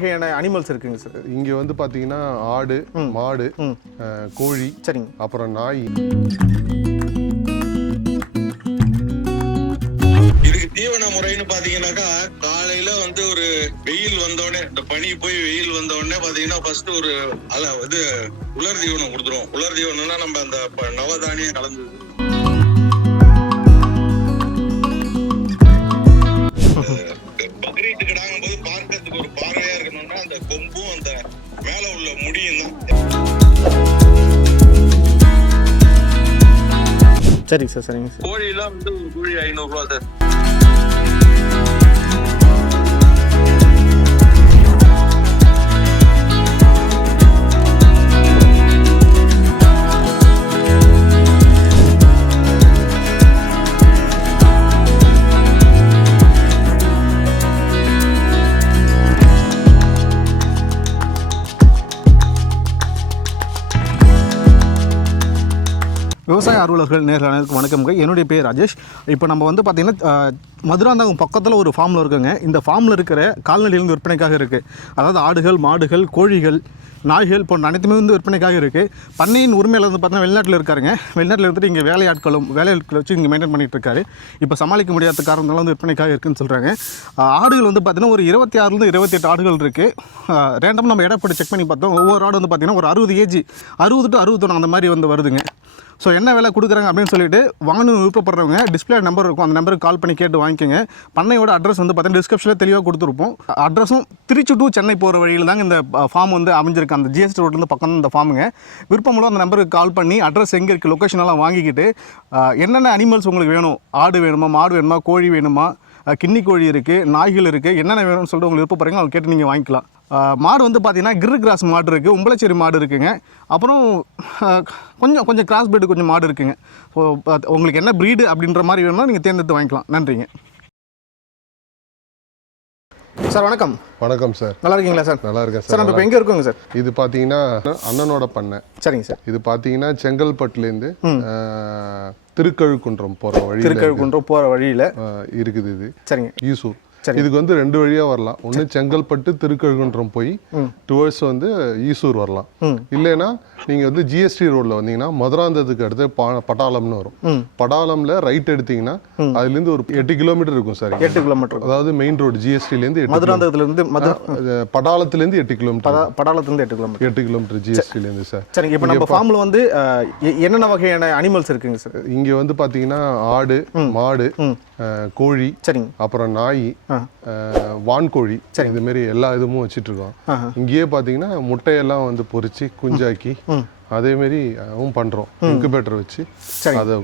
வகையான அனிமல்ஸ் இருக்குங்க சார் இங்க வந்து பாத்தீங்கன்னா ஆடு மாடு கோழி சரிங்க. அப்புறம் நாய். இதுக்கு தீவன முறைன்னு பாத்தீங்கன்னாக்கா காலையில வந்து ஒரு வெயில் வந்தோடனே இந்த பனி போய் வெயில் வந்த உடனே பாத்தீங்கன்னா ஃபர்ஸ்ட் ஒரு அல இது உலர் தீவனம் கொடுத்துருவோம். உலர் தீவனம்னா நம்ம அந்த நவதானியம் கலந்து சரிங்க சார் சரிங்க சார். கோழிலாம் வந்து ஒரு கோழி ஐநூறுரூவா சார். விவசாய ஆர்வலர்கள் நேரில் அனைவருக்கும் வணக்கம்ங்க என்னுடைய பேர் ராஜேஷ். இப்போ நம்ம வந்து பார்த்திங்கன்னா மதுராந்தகம் பக்கத்தில் ஒரு ஃபார்மில் இருக்குங்க. இந்த ஃபார்மில் இருக்கிற கால்நடையிலேருந்து விற்பனைக்காக இருக்குது அதாவது ஆடுகள் மாடுகள் கோழிகள் நாய்கள் போன்ற அனைத்துமே வந்து விற்பனைக்காக இருக்குது பண்ணையின் உரிமையில் வந்து பார்த்தீங்கன்னா வெளிநாட்டில் இருக்காருங்க. வெளிநாட்டில் இருந்துட்டு இங்கே வேலையாட்களும் வேலையாட்களை வச்சு இங்கே மெயின்டைன் பண்ணிட்டு இருக்காரு இப்போ சமாளிக்க முடியாத காரணத்தால வந்து விற்பனைக்காக இருக்குன்னு சொல்கிறாங்க ஆடுகள் வந்து பார்த்தீங்கன்னா ஒரு இருபத்தி ஆறுலேருந்து இருபத்தெட்டு ஆடுகள் இருக்குது ரேண்டம் நம்ம இடப்படி செக் பண்ணி பார்த்தோம். ஒவ்வொரு ஆடு வந்து பார்த்தீங்கன்னா ஒரு அறுபது ஏஜ் அறுபது டு அறுபத்தொன்று அந்த மாதிரி வந்து வருதுங்க. ஸோ என்ன விலை கொடுக்குறாங்க அப்படின்னு சொல்லிட்டு வாங்கணும்னு விருப்பப்படுறவங்க டிஸ்பிளே நம்பர் இருக்கும். அந்த நம்பருக்கு கால் பண்ணி கேட்டு வாங்கிக்கோங்க. பண்ணையோட அட்ரஸ் வந்து பார்த்தீங்கன்னா டிஸ்கிரிப்ஷனில் தெளிவாக கொடுத்துருப்போம். அட்ரஸும் திருச்சி டு சென்னை போகிற வழியில் தாங்க இந்த ஃபார்ம் வந்து அமைஞ்சிருக்கு. அந்த ஜிஎஸ்டி ரோட்லேருந்து பக்கம் இந்த ஃபார்முங்க விருப்பமுள்ள அந்த நம்பருக்கு கால் பண்ணி அட்ரஸ் எங்கே இருக்குது லொக்கேஷன் எல்லாம் வாங்கிக்கிட்டு என்னென்ன அனிமல்ஸ் உங்களுக்கு வேணும்? ஆடு வேணுமா மாடு வேணுமா கோழி வேணுமா? கிண்ணி கோழி இருக்குது நாய்கள் இருக்குது என்னென்ன வேணும்னு சொல்லிட்டு உங்களுக்கு விருப்பப்படுறீங்க அவங்க கேட்டு நீங்கள் வாங்கிக்கலாம். மாடு வந்து பார்த்தீங்கன்னா கிரு கிராஸ் மாடு இருக்குது உம்பளச்சேரி மாடு இருக்குங்க. அப்புறம் கொஞ்சம் கொஞ்சம் கிராஸ் பிரீடு கொஞ்சம் மாடு இருக்குங்க. ஸோ உங்களுக்கு என்ன ப்ரீடு அப்படின்ற மாதிரி வேணும்னா நீங்கள் தேர்ந்தெடுத்து வாங்கிக்கலாம். நன்றிங்க. சார் வணக்கம். வணக்கம் சார். நல்லா இருக்கீங்களா சார்? நல்லா இருக்கேன் சார் நம்ம இப்போ எங்கே இருக்கோங்க சார்? இது பாத்தீங்கன்னா அண்ணனோட பண்ணை. சரிங்க சார். இது பாத்தீங்கன்னா செங்கல்பட்டுலேருந்து திருக்கழுக்குன்றம் போற வழியில திருக்கழுக்குன்றம் போகிற வழியில் இருக்குது இது. சரிங்க. ஈசூர். இதுக்கு வந்து ரெண்டு வழியா வரலாம். ஒண்ணு செங்கல்பட்டு திருக்கழுகுன்றம் போய் டுவர்ட்ஸ் வந்து ஈசூர் வரலாம். இல்லைன்னா நீங்க வந்து ஜிஎஸ்டி ரோட்ல வந்தீங்கன்னா மதுராந்தகத்துக்கு அடுத்து பட்டாளம்னு வரும். பட்டாளம்ல ரைட் எடுத்தீங்கன்னா அதுல இருந்து ஒரு எட்டு கிலோமீட்டர் இருக்கும் சார். எட்டு கிலோமீட்டர் அதாவது மெயின் ரோடு ஜிஎஸ்டில இருந்து எட்டு மதுராந்தகத்துலேருந்து மது அது பட்டாளத்துல இருந்து எட்டு கிலோமீட்டர் படா படாலத்துலேருந்து எட்டு கிலோமீட்டர் எட்டு கிலோமீட்டர் ஜிஎஸ்டில இருந்து சார். சரிங்க இப்போ நம்ம ஃபார்மில் வந்து என்னென்ன வகையான அனிமல்ஸ் இருக்குங்க சார்? இங்க வந்து பாத்தீங்கன்னா ஆடு மாடு கோழி சரிங்க. அப்புறம் நாய் வான்கோழி. இது மாதிரி எல்லா இதுவும் வச்சிட்டு இருக்கோம் இங்கேயே பாத்தீங்கன்னா முட்டையெல்லாம் வந்து பொரிச்சு குஞ்சாக்கி அதே மாதிரி அஹ், பண்றோம். இன்குபேட்டர் வச்சு அதை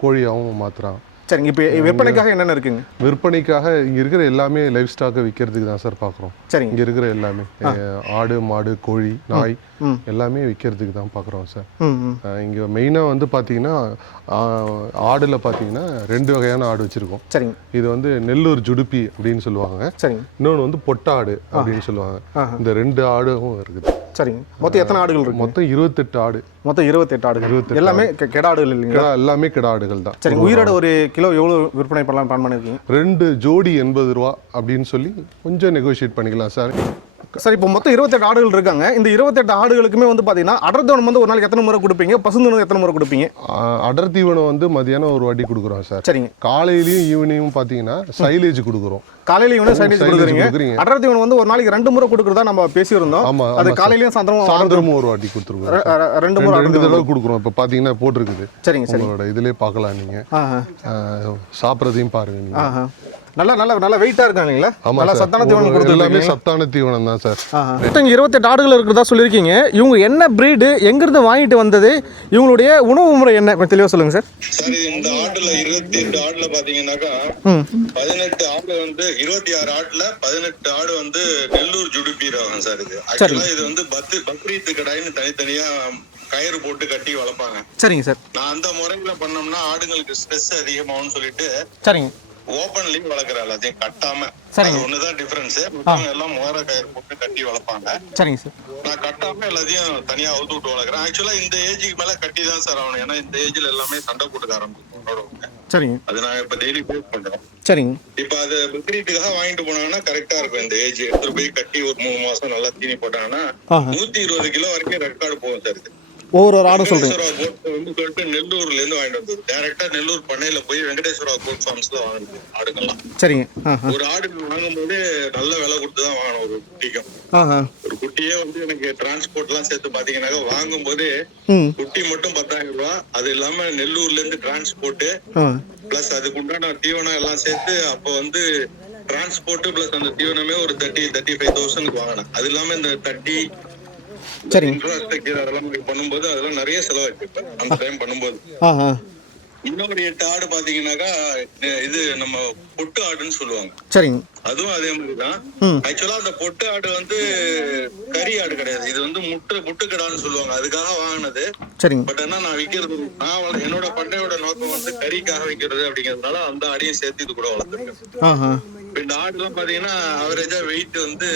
கோழியாவும் மாத்துறோம் சரிங்க இப்போ விற்பனைக்காக என்னென்ன இருக்குங்க? விற்பனைக்காக இங்க இருக்கிற எல்லாமே லைஃப் ஸ்டாக்கை விற்கிறதுக்கு தான் சார் பார்க்குறோம் சரிங்க. இங்க இருக்கிற எல்லாமே. ஆடு மாடு கோழி நாய் எல்லாமே விற்கிறதுக்கு தான் பார்க்குறோம் சார். இங்க மெயினா வந்து பாத்தீங்கன்னா ஆஹ், ஆடுல பாத்தீங்கன்னா ரெண்டு வகையான ஆடு வச்சிருக்கோம். சரிங்க. இது வந்து நெல்லூர் ஜுடுப்பி அப்படின்னு சொல்லுவாங்க. சரிங்க. இன்னொன்று வந்து பொட்டாடு அப்படின்னு சொல்லுவாங்க. இந்த ரெண்டு ஆடும் இருக்குது. சரிங்க. மொத்தம் எத்தனை ஆடுகள் இருக்கு? மொத்தம் இருபத்தெட்டு ஆடு. மொத்தம் இருபத்தெட்டு ஆடுகள். எல்லாமே கெ- கெடா ஆடுகள் இல்லைங்களா? எல்லாமே கிடா ஆடுகள் தான். சரிங்க. உயிரோட ஒரு கிலோ எவ்வளோ விற்பனை பண்ணலாம் பிளான் பண்ணியிருக்கீங்க? ரெண்டு ஜோடி எண்பது ரூபா அப்படின்னு சொல்லி கொஞ்சம் நெகோஷியேட் பண்ணிக்கலாம் சார். சார் இப்போ மொத்தம் இருபத்தெட்டு ஆடுகள் இருக்காங்க. இந்த இருபத்தெட்டு ஆடுகளுக்குமே வந்து பார்த்தீங்கன்னா அடர்தவனம் வந்து ஒரு நாளைக்கு எத்தனை முறை கொடுப்பீங்க? பசுந்தவனம் எத்தனை முறை கொடுப்பீங்க? அடர் தீவனம் வந்து மதியானம் ஒரு வாட்டி கொடுக்குறோம் சார். சரிங்க. காலையிலயும் ஈவினிங்கும் பார்த்தீங்கன்னா சைலேஜ் கொடுக்குறோம். காலையில சைனீஸ் silage கொடுக்குறீங்க. அடர் தீவனம் வந்து ஒரு நாளைக்கு ரெண்டு முறை கொடுக்குறதா நம்ம பேசியிருந்தோம். அது காலையிலயும் சாயந்தரம் சாயந்தரமும் ஒரு வாட்டி கொடுத்துருக்கோம் ரெண்டு முறை ரெண்டு தடவை கொடுக்குறோம். இப்போ பார்த்தீங்கன்னா போட்டிருக்குது. சரிங்க சரி உங்களோட இதுலயே பார்க்கலாம் நீங்க. ஆஹா. ஆஹ், சாப்பிட்றதையும் பாருங்க நல்லா நல்லா நல்லா வெயிட்டா இருக்காங்க இல்லைங்களா ஆமா நல்லா. சத்தான தீவனம் கொடுத்து எல்லாமே சத்தான தீவனம் தான் சார். மொத்தம் இங்கே இருபத்தெட்டு ஆடுகள் இருக்கிறதா சொல்லியிருக்கீங்க. இவங்க என்ன பிரீடு எங்கிருந்து வாங்கிட்டு வந்தது இவங்களுடைய உணவு முறை என்ன? கொஞ்சம் தெளிவாக சொல்லுங்க சார். சார் இந்த ஆட்டுல இருபத்தி எட்டு ஆடுல பாத்தீங்கன்னாக்கா பதினெட்டு ஆடு வந்து இருபத்தி ஆறு ஆடுல பதினெட்டு ஆடு வந்து நெல்லூர் ஜுடுப்பி ரகம் சார் இது. ஆக்சுவலா இது வந்து பத்து பக்ரீத்து கடாயின்னு தனித்தனியா கயிறு போட்டு கட்டி வளர்ப்பாங்க. சரிங்க சார். நான் அந்த முறையில பண்ணோம்னா ஆடுங்களுக்கு ஸ்ட்ரெஸ் அதிகமாகும்னு சொல்லிட்டு சரிங்க. ஓப்பன்லயும் வளர்க்குற எல்லாத்தையும் கட்டாம. சரிங்க. அது ஒண்ணுதான் டிஃபரன்ஸ் எல்லாம் முகர கயிறு போட்டு கட்டி வளர்ப்பாங்க. சரிங்க சார். நான் கட்டாம எல்லாத்தையும் தனியா அவுத்து விட்டு வளர்க்குறேன். ஆக்சுவலா இந்த ஏஜுக்கு மேல கட்டி தான் சார் ஆகணும். ஏன்னா இந்த ஏஜ்ல எல்லாமே சண்டை போட்டுக்க உன்னோட சரிங்க. அது நான் இப்ப டெய்லி ஃபேஸ் பண்றோம் சரிங்க. இப்ப அது பக்ரீட்டுக்காக வாங்கிட்டு போனாங்கன்னா கரெக்டா இருக்கும் இந்த ஏஜ் எடுத்துட்டு போய் கட்டி ஒரு மூணு மாசம் நல்லா தீனி போட்டாங்கன்னா நூத்தி இருபது கிலோ வரைக்கும் ரெக்கார்டு போகும் சார் ஒவ்வொரு ஒரு ஆடும் சொல்லிட்டு நெல்லூர்ல இருந்து வாங்கிட்டு வந்தது. டைரக்டா நெல்லூர் பண்ணையில போய் வெங்கடேஸ்வரா கோட் ஃபார்ம்ஸ்ல வாங்கினது ஆடுங்கெல்லாம் சரிங்க. ஒரு ஆடு வாங்கும்போது நல்ல விலை கொடுத்து தான் வாங்கணும் ஒரு குட்டிக்கும் ஒரு குட்டியே வந்து எனக்கு டிரான்ஸ்போர்ட் எல்லாம் சேர்த்து பாத்தீங்கன்னாக்க வாங்கும்போது குட்டி மட்டும் பத்தாயிரம் ரூபாய் அது இல்லாம நெல்லூர்ல இருந்து டிரான்ஸ்போர்ட் பிளஸ் அதுக்கு உண்டான தீவனம் எல்லாம் சேர்த்து அப்ப வந்து டிரான்ஸ்போர்ட் பிளஸ் அந்த தீவனமே ஒரு தேர்ட்டி தேர்ட்டி ஃபைவ் தௌசண்ட்க்கு வாங்கினேன். அது இல்லாம இந்த தட்டி சரிங்க. இன்ஃப்ராஸ்ட்ரக்சர் அதெல்லாம் பண்ணும்போது அதெல்லாம் நிறைய செலவாச்சு அந்த டைம் பண்ணும்போது. இன்னொரு எட்டு ஆடு பாத்தீங்கன்னாக்கா இது நம்ம பொட்டு ஆடுன்னு சொல்லுவாங்க. சரிங்க. அதுவும் அதே மாதிரிதான். ம். ஆக்சுவலா அந்த பொட்டு ஆடு வந்து கறி ஆடு கிடையாது. இது வந்து முட்டை முட்டுக்கடான்னு சொல்லுவாங்க. அதுக்காக வாங்கினது. சரிங்க. பட் என்ன நான் விக்கிறது நான் என்னோட பண்ணையோட நோக்கம் வந்து கறிக்காக விக்கிறது அப்படிங்கறதுனால அந்த ஆடையும் சேர்த்து இது கூட வளர்த்துருக்கேன். இந்த ஆடு எல்லாம் பாத்தீங்கன்னா அவரேஜா வெயிட் வந்து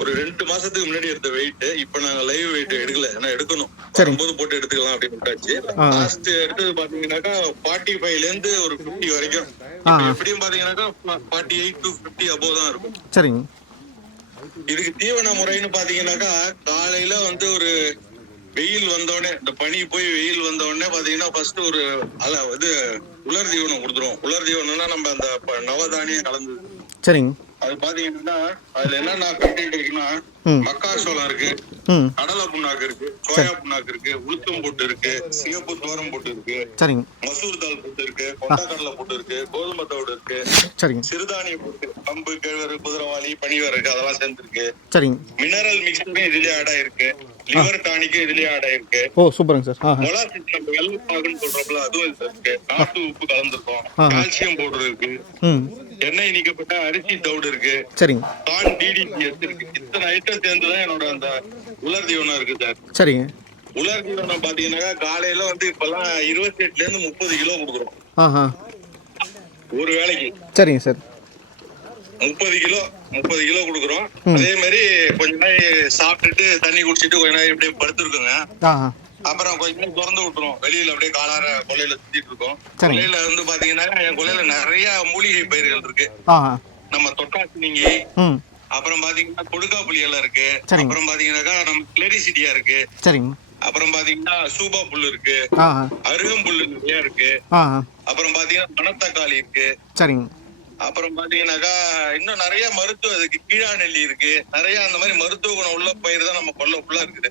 ஒரு ரெண்டு மாசத்துக்கு முன்னாடி எடுத்த வெயிட் இப்ப நாங்க லைவ் வெயிட் எடுக்கல. ஏன்னா எடுக்கணும். வரும்போது போட்டு எடுத்துக்கலாம் அப்படின்னு விட்டாச்சு. லாஸ்ட் எடுத்தது பாத்தீங்கன்னாக்கா ஃபார்ட்டி ஃபைவ்ல இருந்து ஒரு பிப்டி வரைக்கும். எப்படியும் பாத்தீங்கன்னாக்கா forty eight to fifty above தான் இருக்கும். சரிங்க. இதுக்கு தீவன முறைன்னு பாத்தீங்கன்னாக்கா காலையில வந்து ஒரு வெயில் வந்தோடனே இந்த பனி போய் வெயில் வந்த உடனே பாத்தீங்கன்னா ஃபர்ஸ்ட் ஒரு அல இது உலர் தீவனம் கொடுத்துருவோம். உலர் தீவனம்னா நம்ம அந்த நவதானியம் கலந்து. சரிங்க. அது பாத்தீங்கன்னா அதுல என்னென்ன கண்டென்ட் இருக்குன்னா மக்காசோளம் இருக்கு. கடலை புண்ணாக்கு இருக்கு. சோயா புண்ணாக்கு இருக்கு. உளுத்தம் போட்டு இருக்கு. சிகப்பு தோரம் போட்டு இருக்கு. சரிங்க. மசூர் தால் போட்டு இருக்கு. கொண்டக்கடலை போட்டு இருக்கு. கோதுமை தவிடு இருக்கு. சரிங்க. சிறுதானியம் போட்டு கம்பு கேழ்வரகு குதிரவாளி பனிவரகு அதெல்லாம் சேர்ந்துருக்கு. சரிங்க. மினரல் மிக்ஸுக்கும் இதுலயே ஆட் ஆயிருக்கு. லிவர் டானிக்கும் இதுலயே ஆட் ஆயிருக்கு. ஓ சூப்பருங்க சார். மொலாசிஸ் நம்ம வெள்ளை பாகுன்னு சொல்றப்பல அதுவும் இதுல இருக்கு. நாட்டு உப்பு கலந்துருக்கோம். கால்சியம் பவுடர் இருக்கு. எண்ணெய் நீக்கப்பட்ட அரிசி தவிடு இருக்கு. சரிங்க. தான் டிடிபிஎஸ் இருக்கு. இத்தனை ஐட்டம் சேர்ந்துதான் என்னோட அந்த உலர் தீவனம் இருக்கு சார். சரிங்க. உலர் தீவனம் பாத்தீங்கன்னாக்கா காலையில வந்து இப்பெல்லாம் இருபத்தி எட்டுல இருந்து முப்பது கிலோ கொடுக்குறோம். ஒரு வேளைக்கு. சரிங்க சார். முப்பது கிலோ முப்பது கிலோ கொடுக்குறோம். அதே மாதிரி கொஞ்ச நாள் சாப்பிட்டுட்டு தண்ணி குடிச்சிட்டு கொஞ்ச நாள் இப்படியே படுத்துருக்குங்க. அப்புறம் கொஞ்ச நேரம் திறந்து விட்டுரும் வெளியில அப்படியே காலார கொல்லையில சுத்திட்டு இருக்கோம். சரி. கொல்லையில வந்து பாத்தீங்கன்னா என் கொல்லையில நிறைய மூலிகை பயிர்கள் இருக்கு. நம்ம தொட்டாசினிங்கி அப்புறம் பாத்தீங்கன்னா கொடுக்காப்புளி எல்லாம் இருக்கு. அப்புறம் பாத்தீங்கன்னாக்கா நம்ம கிளரிசிட்டியா இருக்கு. சரிங்க. அப்புறம் பாத்தீங்கன்னா சூபா புல் இருக்கு. ஆஹா அருகம்புல் நிறைய இருக்கு. அப்புறம் பாத்தீங்கன்னா மணத்தக்காளி இருக்கு. சரிங்க. அப்புறம் பாத்தீங்கன்னாக்கா இன்னும் நிறைய மருத்துவ இதுக்கு கீழா நெல்லி இருக்கு. நிறைய அந்த மாதிரி மருத்துவ குணம் உள்ள பயிர் தான் நம்ம கொல்ல ஃபுல்லா இருக்குது.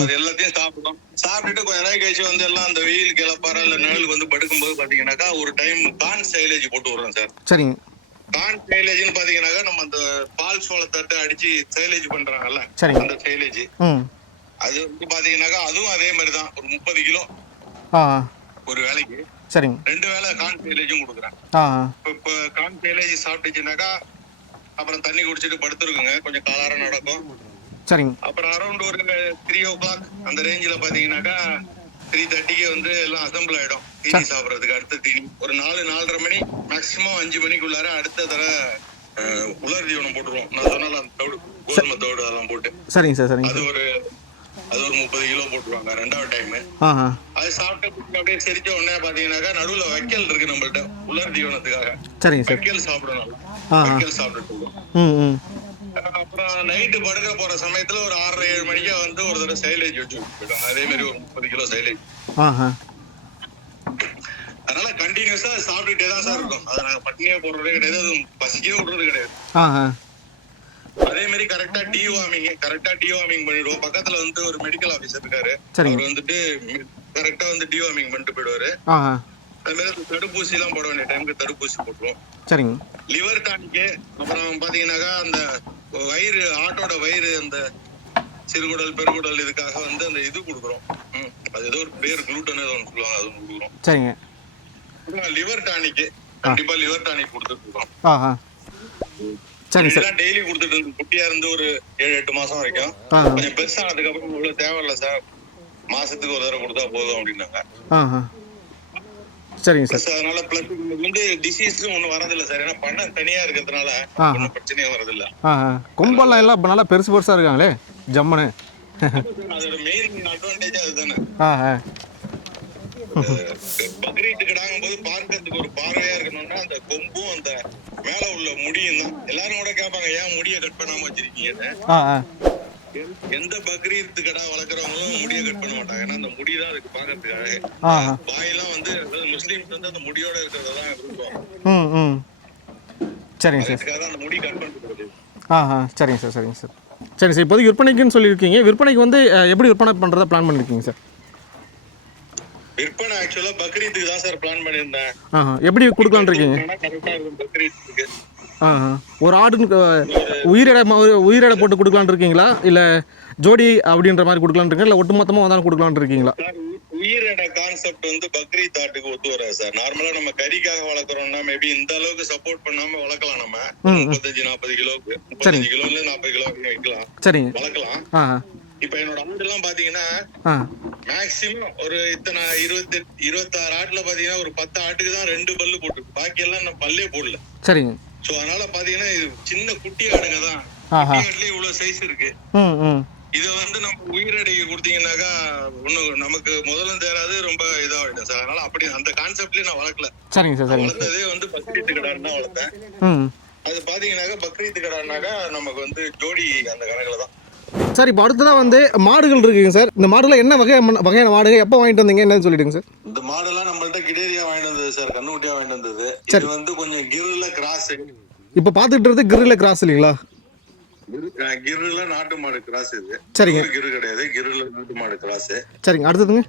அது எல்லாத்தையும் சாப்பிட்டோம் சாப்பிட்டுட்டு கொஞ்ச நாள் கழிச்சு வந்து எல்லாம் அந்த வெயில் கிளப்பார இல்ல நிழலுக்கு வந்து படுக்கும்போது பாத்தீங்கன்னாக்கா ஒரு டைம் கான் சைலேஜ் போட்டு விடுறோம் சார். சரிங்க. கான் சைலேஜ்னு பாத்தீங்கன்னாக்கா நம்ம அந்த பால் சோளத்தட்டை அடிச்சு சைலேஜ் பண்றாங்கல்ல. அந்த சைலேஜ் அது வந்து பாத்தீங்கன்னாக்கா அதுவும் அதே மாதிரி தான் ஒரு முப்பது கிலோ ஒரு வேலைக்கு சரிங்க. ரெண்டு வேளை கான் சைலேஜும் கொடுக்குறேன். இப்ப கான் சைலேஜ் சாப்பிட்டுச்சுனாக்கா அப்புறம் தண்ணி குடிச்சிட்டு படுத்துருக்குங்க. கொஞ்சம் காலாரம் நடக்கும். சரிங்க. அப்புறம் அரௌண்ட் ஒரு த்ரீ ஓ கிளாக் அந்த ரேஞ்சில் பாத்தீங்கன்னாக்கா த்ரீ தேர்ட்டிக்கு வந்து எல்லாம் அசம்பிள் ஆயிடும். தீனி சாப்பிடறதுக்கு அடுத்த தீனி ஒரு நாலு நாலரை மணி மேக்சிமம் அஞ்சு மணிக்குள்ளார அடுத்த தர உலர் தீவனம் போட்டுருவோம். நான் சொன்னால அந்த தவிடு கோதுமை தவிடு அதெல்லாம் போட்டு. சரிங்க சார் சரிங்க அது ஒரு அது ஒரு முப்பது கிலோ போட்டுருவாங்க ரெண்டாவது டைம் அது சாப்பிட்டு அப்படியே செரிச்ச உடனே பாத்தீங்கன்னாக்கா நடுவுல வைக்கல் இருக்கு நம்மள்ட்ட உலர் தீவனத்துக்காக. சரிங்க சார். வைக்கல் சாப்பிடணும். வைக்கல் சாப்பிட்டுட்டு இருக்கோம். ம் ம் அப்புறம் நைட்டு படுக்க போற சமயத்துல ஒரு ஆறரை ஏழு மணிக்கு வந்து ஒரு தடவை சைலேஜ் வச்சு அதே மாதிரி ஒரு முப்பது கிலோ சைலேஜ் அதனால கண்டினியூஸா சாப்பிட்டுட்டே தான் சார் இருக்கும். அதை நாங்க பட்டினியா போடுறதே கிடையாது அது பசிக்கவே விடுறது கிடையாது. அதே மாதிரி கரெக்டா டீ வார்மிங் கரெக்டா டீ வார்மிங் பண்ணிடுவோம். பக்கத்துல வந்து ஒரு மெடிக்கல் ஆபீசர் இருக்காரு. அவர் வந்துட்டு கரெக்டா வந்து டீ வார்மிங் பண்ணிட்டு போயிடுவாரு. அது மாதிரி தடுப்பூசி எல்லாம் போட வேண்டிய டைமுக்கு தடுப்பூசி போட்டுருவோம். சரிங்க. லிவர் டானிக்கு அப்புறம் பாத்தீங்கன்னாக்கா அந்த வயிறு ஆட்டோட வயிறு அந்த சிறுகுடல் பெருகுடல் இதுக்காக வந்து அந்த இது கொடுக்குறோம். அது ஏதோ ஒரு பேர் குளூட்டன் ஏதோ ஒன்று சொல்லுவாங்க அது கொடுக்குறோம். சரிங்க. லிவர் டானிக்கு கண்டிப்பா லிவர் டானிக் கொடுத்துட்டு இருக்கோம். சார் இதெல்லாம் டெய்லி கொடுத்துட்டு குட்டியா இருந்து ஒரு ஏழு எட்டு மாசம் வரைக்கும். கொஞ்சம் பெருசானதுக்கு அப்புறம் இவ்வளவு தேவையில்ல சார். மாசத்துக்கு ஒரு தடவை கொடுத்தா போதும் அப்படின்னாங்க. சரிங்க சார். அதனால பிளஸ் வந்து டிசீஸும் ஒன்றும் வரதில்லை சார். ஏன்னா பண்ணம் தனியா இருக்கிறதுனால. ஒன்றும் பிரச்சனையும் வரதில்லை கொம்பெல்லாம் எல்லாம் இப்போ நல்லா பெருசு பெருசாக இருக்காங்களே ஜம்முன்னு. அதோட மெயின் அட்வான்டேஜ் அதுதானே. ஆ கிடாங்கும் போது பார்க்கறதுக்கு ஒரு பார்வையா இருக்கணும்னா அந்த கொம்பும் அந்த மேல உள்ள முடியும் தான். எல்லாரும் கூட கேட்பாங்க ஏன் முடிய கட் பண்ணாம ஆ எந்த பக்ரீத் கடா வளர்க்குறவங்களும் முடிய கட் பண்ண மாட்டாங்க. ஏன்னா அந்த முடி தான் அதுக்கு ஆ வாயெல்லாம் வந்து அதாவது முஸ்லீம்ஸ் வந்து அந்த முடியோட இருக்கிறத தான் விரும்புவாங்க. சரிங்க சார். அந்த முடி கட் பண்ணுறது ஆ ஆ சரிங்க சார் சரிங்க சார். சரி சார் இப்போதைக்கு விற்பனைக்குன்னு சொல்லியிருக்கீங்க. விற்பனைக்கு வந்து எப்படி விற்பனை பண்ணுறதா பிளான் பண்ணியிருக்கீங்க சார்? விற்பனை ஆக்சுவலா பக்ரீத்துக்கு தான் சார் பிளான் பண்ணியிருந்தேன். எப்படி கொடுக்கலான்னு இருக்கீங்க? கரெக்டா இருக்கும் பக்ரீத்துக்கு. ஒரு ஆடு உயிரிடை உயிரிடை போட்டு கொடுக்கலான்னு இருக்கீங்களா இல்லை ஜோடி அப்படின்ற மாதிரி கொடுக்கலான்னு இருக்கீங்களா இல்லை ஒட்டு மொத்தமாக வந்தாலும் கொடுக்கலான்னு இருக்கீங்களா சார், உ- உயிரின கான்செப்ட் வந்து பக்ரீத் ஆட்டுக்கு ஒத்து வராது சார். நார்மலா நம்ம கறிக்காக வளர்க்குறோம்னா மேபி இந்த அளவுக்கு சப்போர்ட் பண்ணாம வளர்க்கலாம் நம்ம. முப்பத்தஞ்சு நாற்பது கிலோவுக்கு. முப்பத்தஞ்சு கிலோல இருந்து நாற்பது கிலோ வரைக்கும் வைக்கலாம். சரிங்க. வளர்க்கலாம். இப்ப என்னோட ஆடு எல்லாம் பாத்தீங்கன்னா மேக்சிமம் ஒரு இத்தனை இருபத்தி இருபத்தாறு ஆட்டுல பாத்தீங்கன்னா ஒரு பத்து ஆட்டுக்கு தான் ரெண்டு பல்லு போட்டு பாக்கி எல்லாம் நான் பல்லே போடல. சரிங்க. சோ அதனால பாத்தீங்கன்னா இது சின்ன குட்டி ஆடுங்க தான். குட்டி இவ்வளவு சைஸ் இருக்கு. இத வந்து நம்ம உயிரடைக்கு கொடுத்தீங்கன்னாக்கா ஒன்னும் நமக்கு முதலும் தேராது ரொம்ப இதாகிடும் சார். அதனால அப்படி அந்த கான்செப்ட்லயே நான் வளர்க்கல. சரிங்க சார் சரிங்க வளர்த்ததே வந்து பக்ரீத்து கடான்னு தான் வளர்த்தேன். அது பாத்தீங்கன்னாக்கா பக்ரீத்து கடான்னாக்கா நமக்கு வந்து ஜோடி அந்த கணக்குல தான். சார் இப்போ அடுத்ததாக வந்து மாடுகள் இருக்குங்க சார். இந்த மாடுல என்ன வகை வகையான மாடுங்க எப்போ வாங்கிட்டு வந்தீங்க என்னன்னு சொல்லிடுங்க சார். இந்த மாடெல்லாம் நம்மள்ட்ட வாங்கிட்டு வந்தது சார் கண்ணுக்குட்டியா வாங்கிட்டு வந்தது. இது வந்து கொஞ்சம் கிருல கிராஸ் இப்போ பார்த்துட்டு இருக்கிறது கிரில்ல கிராஸ் இல்லைங்களா? கிருல நாட்டு மாடு கிராஸ் இது. சரிங்க. கிரு கிடையாது. கிருல நாட்டு மாடு கிராஸ் சரிங்க அடுத்ததுங்க?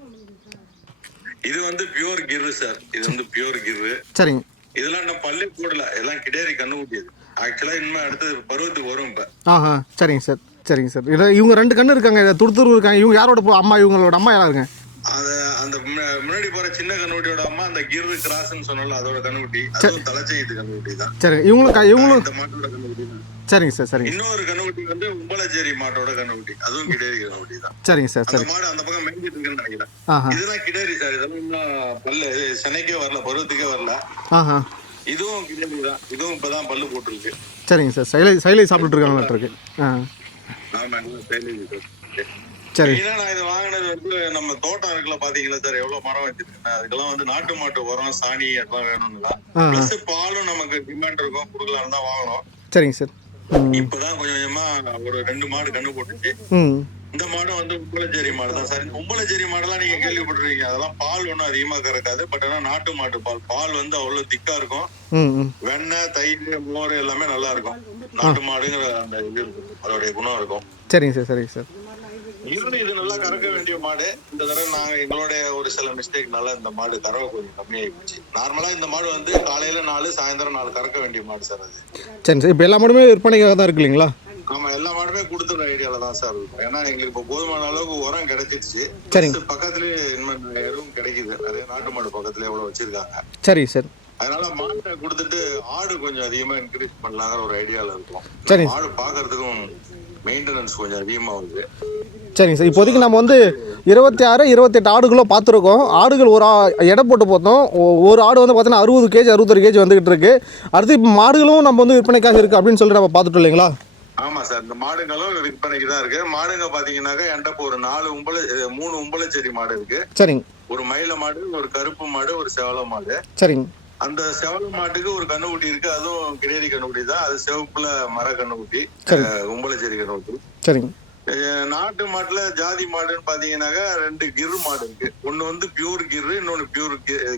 இது வந்து பியூர் கிரு சார். இது வந்து பியூர் கிரு. சரிங்க. இதெல்லாம் இன்னும் பல்லு போடல. எல்லாம் கிடேரி கண்ணுக்குட்டி இது. ஆக்சுவலா இனிமே அடுத்தது பருவத்துக்கு வரும் இப்ப. ஆஹா சரிங்க சார். சரிங்க சார். இவங்க ரெண்டு கண்ணு இருக்காங்க. இதை துருத்துரு இருக்காங்க இவங்க யாரோட அம்மா இவங்களோட அம்மா அந்த முன்ன- முன்னாடி போற சின்ன கண்ணுக்குட்டியோட அம்மா அந்த கிரு கிராஸ்ன்னு சொன்னல அதோட கண்ணுக்குட்டி. அதுவும் தலைச்செய்து கண்ணுக்குட்டி தான் சரிங்க. இவங்களும் இவங்களும் இந்த மாட்டோட கண்ணுக்குட்டி தான் சரிங்க சார் சரிங்க. இன்னொரு கண்ணுக்குட்டி வந்து உம்பளச்சேரி மாட்டோட கண்ணுக்குட்டி. அதுவும் கிடேரி கண்ணுக்குட்டி தான் சரிங்க சார் சரி. மாடு அந்த பக்கம் மேய்ஞ்சிட்டு இருக்குன்னு நினைக்கிறேன். இதெல்லாம் கிடேரி சார். இதெல்லாம் இன்னும் பல்லு சென்னைக்கே வரல பருவத்துக்கே வரல. இதுவும் கிடேரி தான் இதுவும் இப்பதான் பல்லு போட்டிருக்கு. சரிங்க சார். சைலை சைலை சாப்பிட்டுட்டு இருக்காங்களாட்டு இருக்கு ஆ. ஆமா இன்னும் செயலில் இருக்கு. சரி. நான் இது வாங்கினது வந்து நம்ம தோட்டம் இருக்குல்ல பாத்தீங்களா சார்? எவ்வளவு மரம் வச்சிருக்கேன் அதுக்கெல்லாம் வந்து நாட்டு மாட்டு உரம் சாணி அதெல்லாம் வேணும்ல. பிளஸ் பாலும் நமக்கு டிமாண்ட் இருக்கும் கொடுக்கலாம் தான் வாங்கணும் சரிங்க சார். இப்பதான் கொஞ்சம் கொஞ்சமா ஒரு ரெண்டு மாடு கண்ணு போட்டுச்சு. இந்த மாடும் வந்து உம்பளச்சேரி மாடு தான் சார். உம்பளச்சேரி மாடெல்லாம் நீங்க கேள்விப்பட்டிருக்கீங்க. அதெல்லாம் பால் ஒன்றும் அதிகமா கறக்காது. பட் ஆனா நாட்டு மாட்டு பால். பால் வந்து அவ்வளவு திக்கா இருக்கும். வெண்ணெய் தயிர் மோர் எல்லாமே நல்லா இருக்கும். நாட்டு மாடுங்கிற அந்த இது இருக்கும். அதோடைய குணம் இருக்கும். சரிங்க சார் சரிங்க சார். இருந்து இது நல்லா கறக்க வேண்டிய மாடு. இந்த தடவை நாங்க எங்களுடைய ஒரு சில மிஸ்டேக்னால இந்த மாடு கறவை கொஞ்சம் கம்மியாகி போச்சு. நார்மலா இந்த மாடு வந்து காலையில நாலு சாயந்தரம் நாலு கறக்க வேண்டிய மாடு சார் அது. சரிங்க சார். இப்போ எல்லா மாடுமே விற்பனைக்காக தான் இருக்கு இல்லைங்களா ஆமா எல்லா மாடுமே கொடுத்துற ஐடியால தான் சார் இருக்கும். ஏன்னா எங்களுக்கு இப்போ போதுமான அளவுக்கு உரம் கிடைச்சிருச்சு. சரிங்க. Plus பக்கத்துலயே எதுவும் கிடைக்குது. நிறைய நாட்டு மாடு பக்கத்துல எவ்வளவு வச்சிருக்காங்க. சரிங்க சார். அதனால மாட்டை கொடுத்துட்டு ஆடு கொஞ்சம் அதிகமா இன்க்ரீஸ் பண்ணலாங்கிற ஒரு ஐடியால இருக்கும். மாடு பாக்குறதுக்கும் மெயின்டெனன்ஸ் கொஞ்சம் அதிகமா வருது. சரிங்க சார். இப்போதைக்கு நம்ம வந்து இருபத்தி ஆறு இருபத்தெட்டு ஆடுகளோ பார்த்துருக்கோம். ஆடுகள் ஒரு எடை போட்டு பார்த்தோம். ஒரு ஆடு வந்து பார்த்தீங்கன்னா அறுபது கேஜி அறுபத்தொரு கேஜி வந்துகிட்டு இருக்கு. அடுத்து இப்போ மாடுகளும் நம்ம வந்து விற்பனைக்காக இருக்குது அப்படின்னு சொல்லிட்டு நம்ம பார்த்துட்டோம் இல்லைங்களா? ஆமா சார். இந்த மாடுங்களும் விற்பனைக்கு தான் இருக்கு. மாடுங்க பாத்தீங்கன்னாக்கா என்கிட்ட ஒரு நாலு உம்பள மூணு உம்பளச்சேரி மாடு இருக்கு. சரிங்க. ஒரு மயில மாடு ஒரு கருப்பு மாடு ஒரு செவல மாடு. சரிங்க. அந்த செவல மாட்டுக்கு ஒரு கண்ணுக்குட்டி இருக்கு அதுவும் கிடேரி கண்ணுக்குட்டி தான். அது சிவப்புல மர கண்ணுக்குட்டி சரி. அஹ் உம்பளச்சேரி கண்ணுக்குட்டி. சரிங்க. நாட்டு மாட்டுல ஜாதி மாடுன்னு பாத்தீங்கன்னாக்கா ரெண்டு கிரு மாடு இருக்கு. ஒண்ணு வந்து பியூர் கிரு இன்னொன்னு பியூர்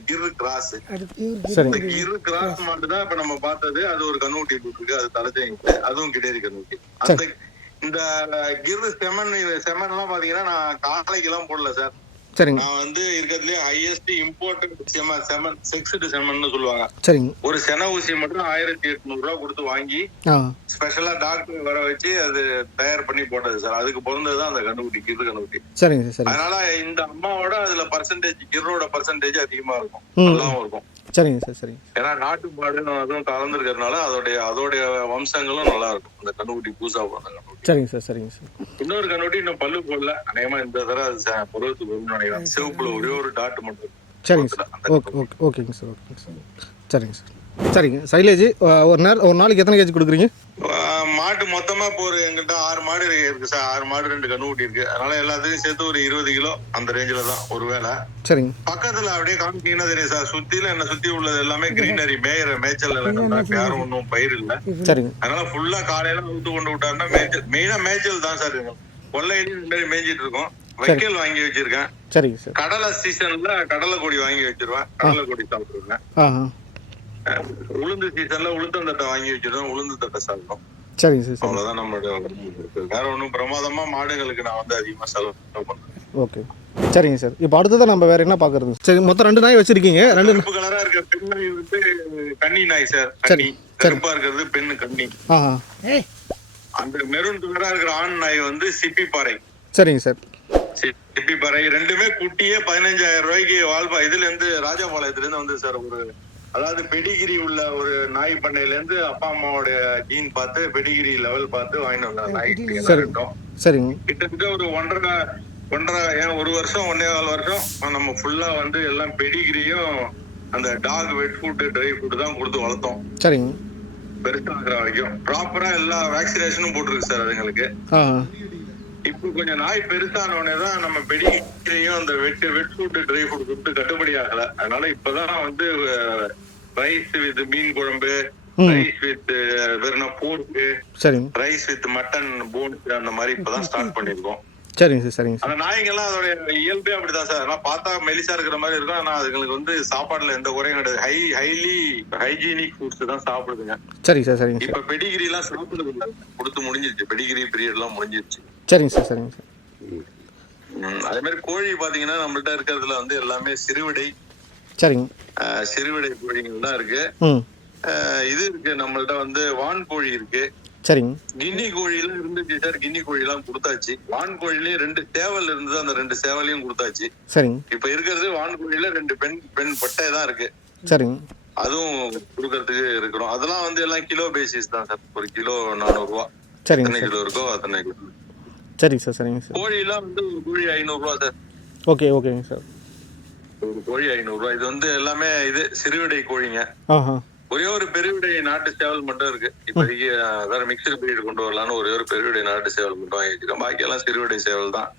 கிரு கிராஸ். கிரு கிராஸ் மாட்டு தான் இப்ப நம்ம பார்த்தது. அது ஒரு கண்ணுக்குட்டி இருக்கு. அது தலைச்சைங்க அதுவும் கிடேரி கண்ணுக்குட்டி. அந்த இந்த கிரு செமன் செமன் எல்லாம் பாத்தீங்கன்னா நான் காலைக்கு எல்லாம் போடல சார். சரிங்க. நான் வந்து இருக்கிறதுலயே highest imported semen semen sexed செமன்னு சொல்லுவாங்க. சரிங்க. ஒரு சென ஊசி மட்டும் ஆயிரத்தி எட்நூறு ரூபா கொடுத்து வாங்கி ஸ்பெஷலா டாக்டர் வர வச்சு அது தயார் பண்ணி போட்டது சார் அதுக்கு பிறந்ததுதான் அந்த கண்டுபிடி கிரு கண்டுபிடி. சரிங்க சார் அதனால இந்த அம்மாவோட அதுல பர்சன்டேஜ் கிரோட பர்சன்டேஜ் அதிகமா இருக்கும். நல்லாவும் இருக்கும். சரிங்க சார் சரிங்க. ஏன்னா நாட்டு மாடு அதுவும் கலந்துருக்கிறதுனால அதோடைய அதோடைய வம்சங்களும் நல்லா இருக்கும் அந்த கண்டுபிடி பூசா போடுற சரிங்க சார் சரிங்க சார். இன்னொரு கண்டுபிடி இன்னும் பல்லு போடல. அநேகமா இந்த தடவை அது பருவத்துக்கு வரும்னு நினைக்கிறேன். சிவப்புல ஒரே ஒரு டாட் மட்டும் சரிங்க சார். ஓகே ஓகே ஓகேங்க சார் ஓகேங்க சார். சரிங்க சார். சரிங்க. சைலேஜ் ஒரு நேரம் ஒரு நாளைக்கு எத்தனை கேஜி கொடுக்குறீங்க? மாட்டு மொத்தமா இப்போ ஒரு எங்கிட்ட ஆறு மாடு இருக்கு சார். ஆறு மாடு ரெண்டு கண்ணுக்குட்டி இருக்கு அதனால எல்லாத்தையும் சேர்த்து ஒரு இருபது கிலோ அந்த ரேஞ்சில தான் ஒரு சரிங்க. பக்கத்துல அப்படியே காமிச்சீங்கன்னா தெரியும் சார். சுத்தில என்ன சுத்தி உள்ளது எல்லாமே கிரீனரி மேயற மேய்ச்சல் யாரும் ஒன்றும் பயிர் இல்ல. சரிங்க. அதனால ஃபுல்லா காலையில ஊத்து கொண்டு விட்டாருன்னா மேய்ச்சல் மெயினா மேய்ச்சல் தான் சார் கொள்ளையிலும் இந்த மாதிரி மேய்ஞ்சிட்டு இருக்கோம். வைக்கல் வாங்கி வச்சிருக்கேன். சரிங்க சார். கடலை சீசன்ல கடலை கொடி வாங்கி வச்சிருவேன். கடலை கொடி ஆ உளுந்து சீசன்ல உளுத்தம் தட்டை வாங்கி வச்சிருவேன் உளுந்து தட்டை சாப்பிடும் சரிங்க சார் சரி அவ்வளவுதான் இருக்கு. வேற ஒண்ணும் பிரமாதமா மாடுகளுக்கு நான் வந்து அதிகமா செலவு பண்றேன் ஓகே. சரிங்க சார். இப்போ அடுத்ததான் நம்ம வேறு என்ன பார்க்குறது? சரி மொத்தம் ரெண்டு நாய் வச்சுருக்கீங்க. ரெண்டு கலரா இருக்க பெண் நாய் வந்து கன்னி நாய் சார். கன்னி. கருப்பா இருக்கிறது கன்னி. ஆஹா. அந்த மெரூன் கலரா இருக்கிற ஆண் நாய் வந்து சிப்பி பாறை சரிங்க சார். சிப்பி பாறை ரெண்டுமே குட்டியே பதினஞ்சாயிரம் ரூபாய்க்கு வாழ்பா இதுல இருந்து ராஜபாளையத்துல இருந்து வந்து சார் ஒரு அதாவது பெடிகிரி உள்ள ஒரு நாய் பண்ணையில இருந்து அப்பா அம்மாவோட ஜீன் பார்த்து பெடிகிரி லெவல் பார்த்து வாங்கிட்டு வந்தாங்க. நாய்க்கு சரிங்க. கிட்டத்தட்ட ஒரு ஒன்றரை ஒன்றரை ஏன் ஒரு வருஷம் ஒன்னே கால் வருஷம் நம்ம ஃபுல்லா வந்து எல்லாம் பெடிகிரியும் அந்த dog wet food dry food தான் கொடுத்து வளர்த்தோம். சரிங்க. பெருசாகிற வரைக்கும். ப்ராப்பரா எல்லா வேக்சினேஷனும் போட்டிருக்கு சார் அதுங்களுக்கு. இப்போ கொஞ்சம் நாய் பெருசான உடனே தான் நம்ம பெடிகிரியும் அந்த wet wet food dry food கொடுத்து கட்டுப்படி ஆகல. அதனால இப்பதான் வந்து ரைஸ் வித் மீன் குழம்பு. ரைஸ் வித் வெறும் போர்க்கு சரிங்க ரைஸ் வித் மட்டன் போன்ஸ் அந்த மாதிரி இப்பதான் ஸ்டார்ட் பண்ணிருக்கோம் சரிங்க சார் சரிங்க சார். நாய்ங்கெல்லாம் அதோட இயல்பே அப்படிதான் சார். ஆனா பார்த்தா மெலிசா இருக்கிற மாதிரி இருக்கும். ஆனா அதுங்களுக்கு வந்து சாப்பாடுல எந்த குறையும் கிடையாது. ஹை ஹைலி ஹைஜீனிக் ஃபுட்ஸ் தான் சாப்பிடுதுங்க. சரிங்க சார் சரிங்க சார். இப்ப பெடிகிரி எல்லாம் சாப்பிடுது கொடுத்து முடிஞ்சிருச்சு. பெடிகிரி பீரியட் எல்லாம் முடிஞ்சிருச்சு. சரிங்க சார் சரிங்க சார். அதே மாதிரி கோழி பாத்தீங்கன்னா நம்மள்ட்ட இருக்கிறதுல வந்து எல்லாமே சிறுவிடை சரிங்க. சிறுவிடை கோழிகள் தான் இருக்கு. இது இருக்கு. நம்மள்ட்ட வந்து வான் கோழி இருக்கு. சரிங்க. கின்னி கோழி எல்லாம் இருந்துச்சு சார். கின்னி கோழி எல்லாம் கொடுத்தாச்சு. வான் கோழிலயும் ரெண்டு சேவல் இருந்தது. அந்த ரெண்டு சேவலையும் கொடுத்தாச்சு. சரிங்க. இப்ப இருக்கிறது வான் கோழியில ரெண்டு பெண் பெண் பட்டை தான் இருக்கு. சரிங்க. அதுவும் கொடுக்கறதுக்கு இருக்கிறோம். அதெல்லாம் வந்து எல்லாம் கிலோ பேசிஸ் தான் சார். ஒரு கிலோ நானூறு ரூபா சரிங்க எத்தனை சார். கிலோ இருக்கோ அத்தனை கிலோ. சரிங்க சார் சரிங்க சார். கோழி எல்லாம் வந்து ஒரு கோழி ஐநூறு ரூபா சார். ஓகே ஓகேங்க சார். ஒரு கோழி ஐநூறு ரூபா. இது வந்து எல்லாமே இது சிறுவிடை கோழிங்க. ஒரே ஒரு பெருவிடை நாட்டு சேவல் மட்டும் இருக்கு. இப்போதைக்கு வேற மிக்சடு பிரீட் கொண்டு வரலாம்னு ஒரே ஒரு பெருவிடை நாட்டு சேவல் மட்டும் வாங்கி வச்சிருக்கோம். பாக்கி எல்லாம் சிறுவிடை சேவல் தான்.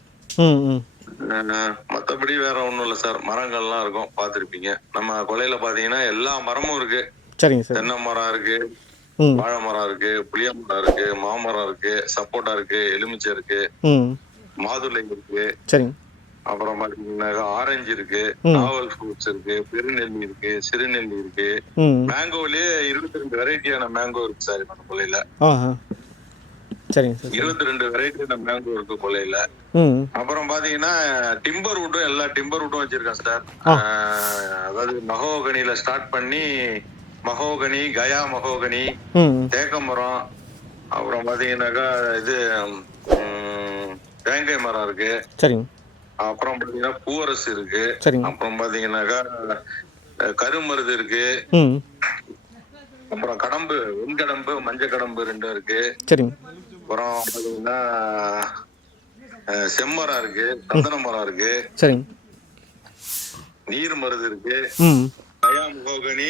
மத்தபடி வேற ஒண்ணும் இல்ல சார். மரங்கள்லாம் இருக்கும். பார்த்திருப்பீங்க. நம்ம கொலையில பாத்தீங்கன்னா எல்லா மரமும் இருக்கு. சரிங்க சார். தென்னை மரம் இருக்கு. வாழை மரம் இருக்கு. புளிய மரம் இருக்கு. மாமரம் இருக்கு. சப்போட்டா இருக்கு. எலுமிச்சை இருக்கு. மாதுளை இருக்கு. சரிங்க. அப்புறம் பாத்தீங்கன்னா ஆரஞ்சு இருக்கு. நாவல் ஃப்ரூட்ஸ் இருக்கு பெருநெல்லி இருக்கு சிறுநெல்லி இருக்கு. மேங்கோலயே இருபத்தி ரெண்டு வெரைட்டியான மேங்கோ இருக்கு சார் நம்ம கொலையில இருபத்தி ரெண்டு வெரைட்டியான மேங்கோ இருக்கு கொலையில அப்புறம் பாத்தீங்கன்னா டிம்பர் வுட்டும் எல்லா டிம்பர் வுட்டும் வச்சிருக்கேன் சார். அதாவது மகோகனில ஸ்டார்ட் பண்ணி மகோகனி கயா மகோகனி ம். தேக்க மரம் அப்புறம் பாத்தீங்கன்னாக்கா இது தேங்காய் மரம் இருக்கு. சரிங்க. அப்புறம் பாத்தீங்கன்னா பூவரசு இருக்கு. அப்புறம் பாத்தீங்கன்னாக்கா கருமருது இருக்கு. அப்புறம் கடம்பு வெண்கடம்பு மஞ்சள் கடம்பு ரெண்டும் இருக்கு. அப்புறம் பாத்தீங்கன்னா செம்மரம் இருக்கு சந்தன மரம் இருக்கு. நீர் மருது இருக்கு. கயா மகோகனி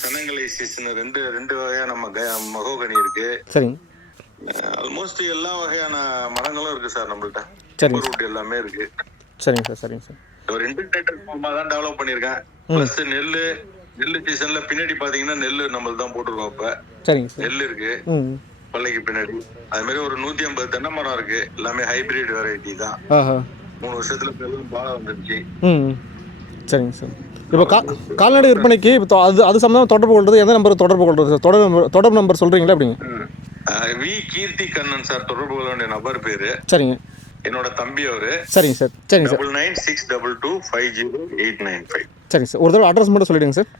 சனங்களை சீசன் ரெண்டு ரெண்டு வகையான மகோகனி இருக்கு. ஆல்மோஸ்ட் எல்லா வகையான மரங்களும் இருக்கு சார் நம்மள்ட்ட. சரிங்க ரூட் எல்லாமே இருக்கு. சரிங்க சார் சரிங்க சார். ஒரு இன்டெகிரேட்டட் ஃபார்மா தான் டெவலப் பண்ணிருக்கேன் பிளஸ் நெல்லு நெல்லு சீசன்ல பின்னாடி பாத்தீங்கன்னா நெல்லு நம்மளுக்கு தான் போட்டிருக்கோம் இப்ப சரிங்க சார். நெல் இருக்கு. கொல்லைக்கு பின்னாடி. அது மாதிரி ஒரு நூத்தி ஐம்பது தென்னை மரம் இருக்கு. எல்லாமே ஹைபிரிட் வெரைட்டி தான். மூணு வருஷத்துல பெரும் பாலம் வந்துருச்சு. சரிங்க சார். இப்போ கா கால்நடை விற்பனைக்கு இப்போ அது அது சம்மந்தமாக தொடர்பு கொள்வது எந்த நம்பர் தொடர்பு கொள்வது சார்? தொடர்பு நம்பர் தொடர்பு நம்பர் சொல்கிறீங்களா அப்படிங்க வி கீர்த்தி கண்ணன் சார் தொடர்பு கொள்ள வேண்டிய நபர் பேரு. சரிங்க. என்னோட தம்பி அவரு. சரிங்க சார். சரிங்க sir. Double nine six double two five zero eight nine five சரிங்க சார். ஒரு தடவை அட்ரஸ் மட்டும் சொல்லிடுங்க சார்.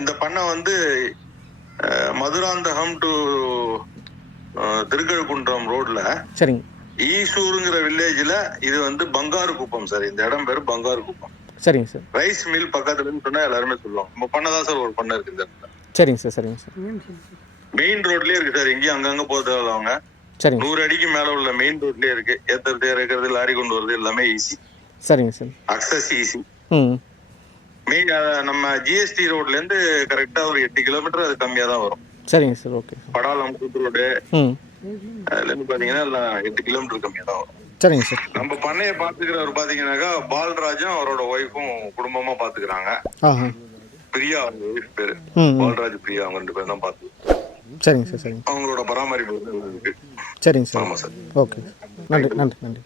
இந்த பண்ணை வந்து மதுராந்தகம் டு திருக்கழுக்குன்றம் ரோட்ல சரிங்க. ஈசூருங்கிற வில்லேஜ்ல இது வந்து பங்காரு குப்பம் சார். இந்த இடம் பேரு பங்காரு குப்பம் சரிங்க சார். ரைஸ் மில் பக்கத்துலன்னு சொன்னா எல்லாருமே சொல்லுவாங்க. நம்ம பண்ணை தான் சார் ஒரு பண்ணை இருக்கு இந்த இடத்துல. சரிங்க சார் சரிங்க சார். மெயின் ரோட்லயே இருக்கு சார். எங்கேயும் அங்கங்க போறது அவங்க. சரிங்க. நூறு அடிக்கு மேல உள்ள மெயின் ரோட்லயே இருக்கு. ஏத்துறது இறக்குறது லாரி கொண்டு வரது எல்லாமே ஈஸி சரிங்க சார். அக்சஸ் ஈஸி ம். மெயின் நம்ம ஜிஎஸ்டி ரோட்ல இருந்து கரெக்டா ஒரு எட்டு கிலோமீட்டர் அது கம்மியா தான் வரும். சரிங்க சார் ஓகே. படாலம் கூட்டு ரோடு ம். அதுல இருந்து பாத்தீங்கன்னா எட்டு கிலோமீட்டர் கம்மியா தான் வரும். சரிங்க சார். நம்ம பண்ணைய பாத்துக்கிறவர் பாத்தீங்கன்னாக்கா பால்ராஜும் அவரோட ஒய்ஃபும் குடும்பமா பாத்துக்கிறாங்க. பிரியா அவங்க ஒய்ஃப் பேரு. பால்ராஜ் பிரியா அவங்க ரெண்டு பேரும் தான் பாத்து சரிங்க சார் சரிங்க. அவங்களோட பராமரிப்பு சரிங்க சார். ஓகே நன்றி நன்றி நன்றி.